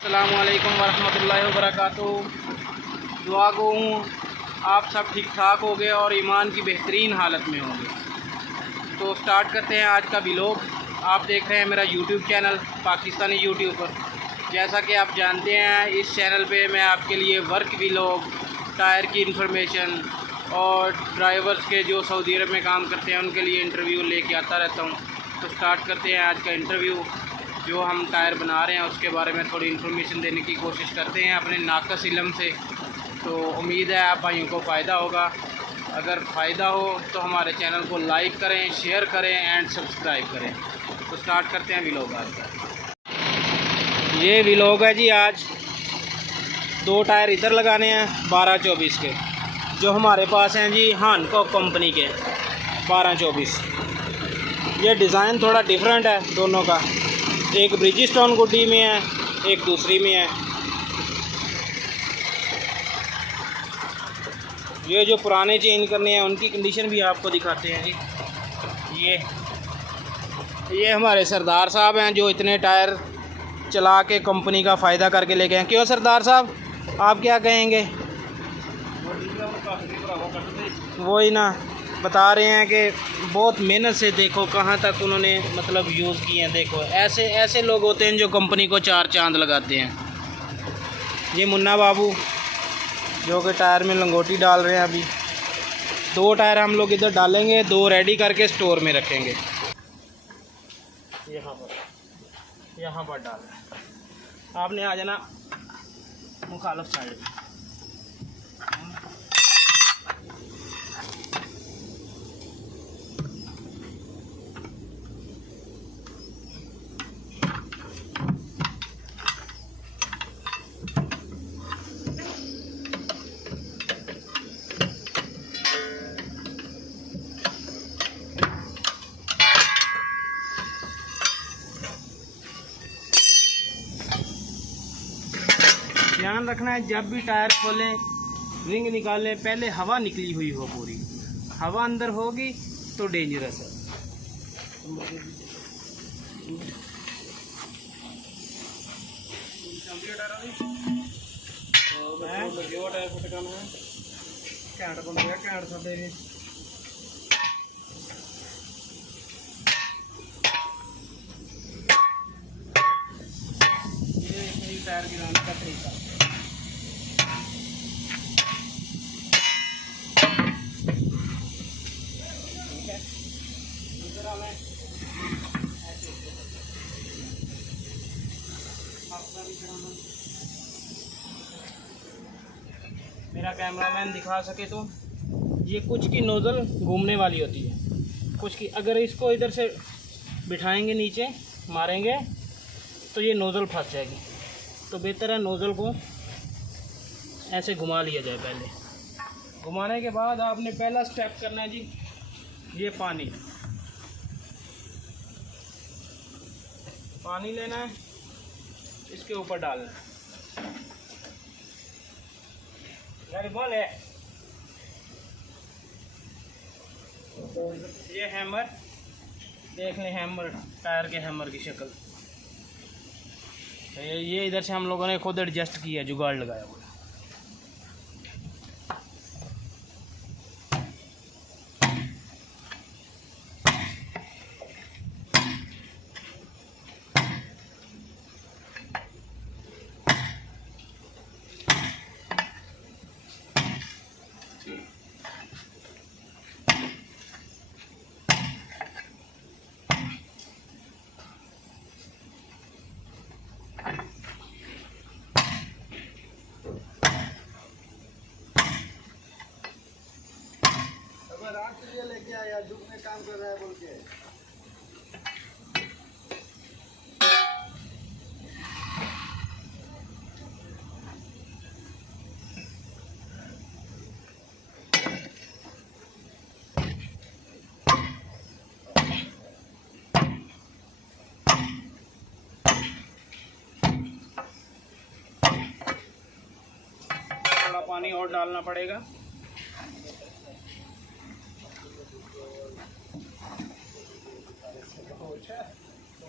अस्सलामु अलैकुम वरहमतुल्लाहि वबरकातुहू। दुआ गो हूँ आप सब ठीक ठाक होंगे और ईमान की बेहतरीन हालत में होंगे। तो स्टार्ट करते हैं आज का व्लॉग। आप देख रहे हैं मेरा यूट्यूब चैनल पाकिस्तानी यूट्यूबर। जैसा कि आप जानते हैं इस चैनल पे मैं आपके लिए वर्क व्लॉग, टायर की इंफॉर्मेशन और ड्राइवर्स के जो सऊदी अरब में काम करते हैं उनके लिए इंटरव्यू लेके आता रहता हूँ। तो स्टार्ट करते हैं आज का इंटरव्यू। जो हम टायर बना रहे हैं उसके बारे में थोड़ी इन्फॉर्मेशन देने की कोशिश करते हैं अपने नाक़िस इल्म से। तो उम्मीद है आप भाइयों को फ़ायदा होगा। अगर फ़ायदा हो तो हमारे चैनल को लाइक करें, शेयर करें एंड सब्सक्राइब करें। तो स्टार्ट करते हैं व्लॉग आज का। ये व्लॉग है जी। आज दो टायर इधर लगाने हैं 12-24 के, जो हमारे पास हैं जी हानकॉक कंपनी के 12-24। ये डिज़ाइन थोड़ा डिफरेंट है दोनों का। एक ब्रिजिस्टोन गुड्डी में है, एक दूसरी में है। ये जो पुराने चेंज करने हैं उनकी कंडीशन भी आपको दिखाते हैं जी। ये हमारे सरदार साहब हैं जो इतने टायर चला के कंपनी का फ़ायदा करके लेके हैं। क्यों सरदार साहब, आप क्या कहेंगे? वही ना बता रहे हैं कि बहुत मेहनत से देखो कहाँ तक उन्होंने मतलब यूज़ किए हैं। देखो ऐसे लोग होते हैं जो कंपनी को चार चांद लगाते हैं। ये मुन्ना बाबू जो कि टायर में लंगोटी डाल रहे हैं। अभी दो टायर हम लोग इधर डालेंगे, दो रेडी करके स्टोर में रखेंगे। यहाँ पर डाल आपने आ जाना मुखालफ साइड में। ध्यान रखना है जब भी टायर खोलें, रिंग निकालें, पहले हवा निकली हुई हो पूरी। हवा अंदर होगी तो डेंजरस है। ये टायर गिराने का तरीका। मेरा कैमरामैन दिखा सके तो ये कुछ की नोज़ल घूमने वाली होती है, कुछ की अगर इसको इधर से बिठाएंगे नीचे मारेंगे तो ये नोज़ल फंस जाएगी। तो बेहतर है नोज़ल को ऐसे घुमा लिया जाए। पहले घुमाने के बाद आपने पहला स्टेप करना है जी, ये पानी लेना है, इसके ऊपर डालना है। बोले ये हैमर देख लें, हैमर टायर के हैमर की शक्ल। ये इधर से हम लोगों ने खुद एडजस्ट किया, जुगाड़ लगाया हुआ। रात के लिए लेके आया, धूप में काम कर रहा है बोल के। थोड़ा पानी और डालना पड़ेगा।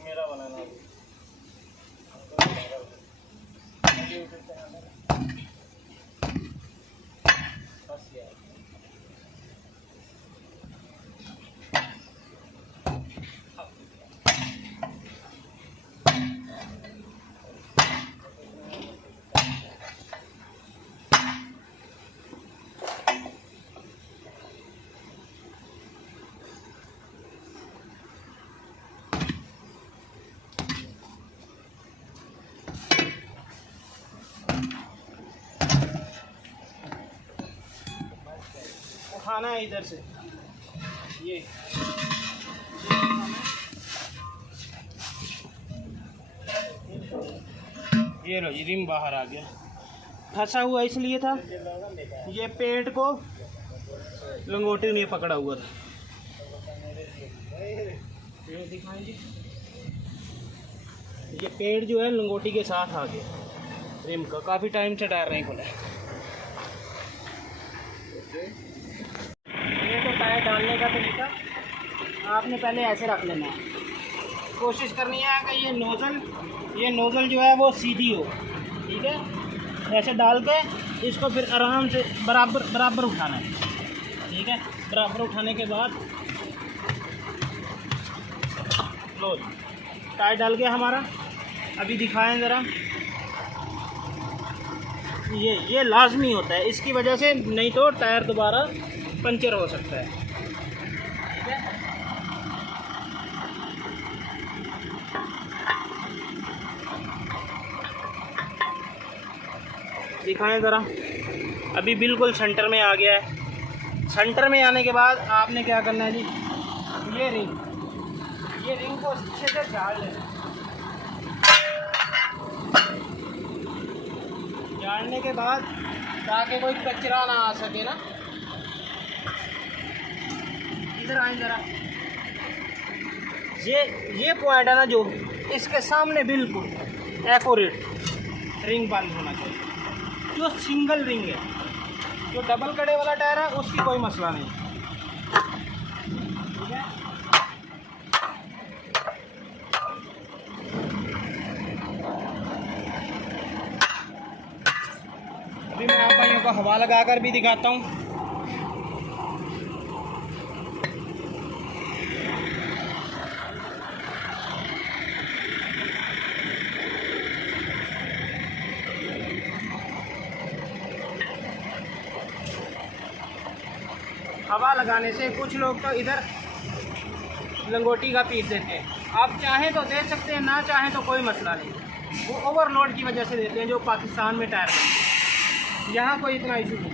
मेरा बनाना उठाना है इधर से, ये लो जी रिम बाहर आ गया। फंसा हुआ इसलिए था, ये पेंट को लंगोटी ने पकड़ा हुआ था। ये दिखाएं जी, ये पेंट जो है लंगोटी के साथ आ गया रिम का। काफ़ी टाइम से टायर नहीं खुला। ये तो टायर डालने का तरीका, आपने पहले ऐसे रख लेना है। कोशिश करनी है कि ये नोज़ल जो है वो सीधी हो, ठीक है। ऐसे डाल के इसको फिर आराम से बराबर उठाना है, ठीक है। बराबर उठाने के बाद लो टायर डाल गया हमारा। अभी दिखाएं ज़रा, ये लाजमी होता है, इसकी वजह से नहीं तो टायर दोबारा पंचर हो सकता है, ठीक है। दिखाएं ज़रा, अभी बिल्कुल सेंटर में आ गया है। सेंटर में आने के बाद आपने क्या करना है जी, ये रिंग को अच्छे से झाड़ लेना। झाड़ने के बाद ताकि कोई कचरा ना आ सके ना। इधर आए ज़रा, ये पॉइंट है ना जो इसके सामने बिल्कुल एक्यूरेट रिंग बंद होना चाहिए। जो सिंगल रिंग है, जो डबल कड़े वाला टायर है उसकी कोई मसला नहीं, ठीक है। अभी मैं आप भाइयों को हवा लगा कर भी दिखाता हूँ। हवा लगाने से कुछ लोग तो इधर लंगोटी का पीस देते हैं। आप चाहें तो दे सकते हैं, ना चाहें तो कोई मसला नहीं। वो ओवरलोड की वजह से देते हैं, जो पाकिस्तान में टायर है, यहाँ कोई इतना इशू नहीं।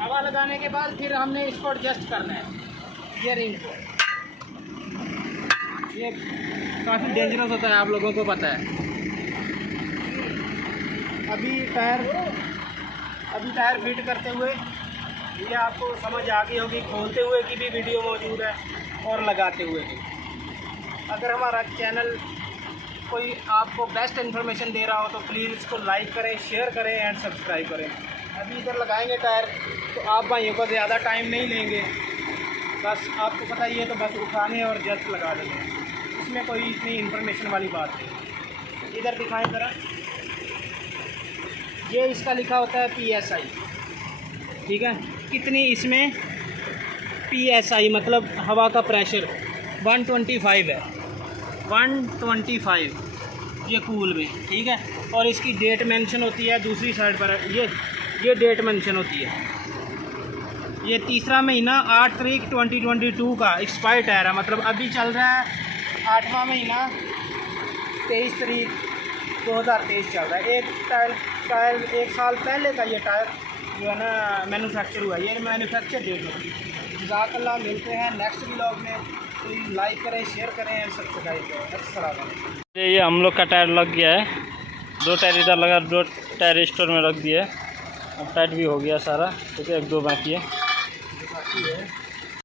हवा लगाने के बाद फिर हमने इसको एडजस्ट करना है, ये रिंग को। ये काफ़ी डेंजरस होता है, आप लोगों को पता है। अभी टायर फिट करते हुए ये आपको समझ आ गई होगी, खोलते हुए की भी वीडियो मौजूद है और लगाते हुए भी। अगर हमारा चैनल कोई आपको बेस्ट इन्फॉर्मेशन दे रहा हो तो प्लीज़ इसको लाइक करें, शेयर करें एंड सब्सक्राइब करें। अभी इधर लगाएंगे टायर, तो आप भाइयों को ज़्यादा टाइम नहीं लेंगे, बस आपको पता ही है, तो बस उठाने और जस्ट लगा देंगे, इसमें कोई इतनी इन्फॉर्मेशन वाली बात नहीं। इधर दिखाएं ज़रा, ये इसका लिखा होता है PSI, ठीक है। कितनी इसमें PSI मतलब हवा का प्रेशर 125 है, 125 ये कूल में, ठीक है। और इसकी डेट मेंशन होती है दूसरी साइड पर, ये डेट मेंशन होती है। ये तीसरा महीना 8 तारीख 2022 का एक्सपायर टायर है, मतलब अभी चल रहा है 8वां महीना 23 तारीख 2023 चल रहा है। एक टायर 1 साल पहले का ये टायर जो है ना मैन्युफैक्चर हुआ है, ये मैन्युफैक्चर डेट होती है। जज़ाकल्लाह, मिलते हैं नेक्स्ट व्लॉग में। तो लाइक करें, शेयर करें और सब्सक्राइब करें। अस्सलाम वालेकुम। ये हम लोग का टायर लग गया है, 2 टायर इधर लगा, 2 टायर स्टोर में रख दिया है। अब टाइट भी हो गया सारा, ठीक है, 1-2 बाकी है।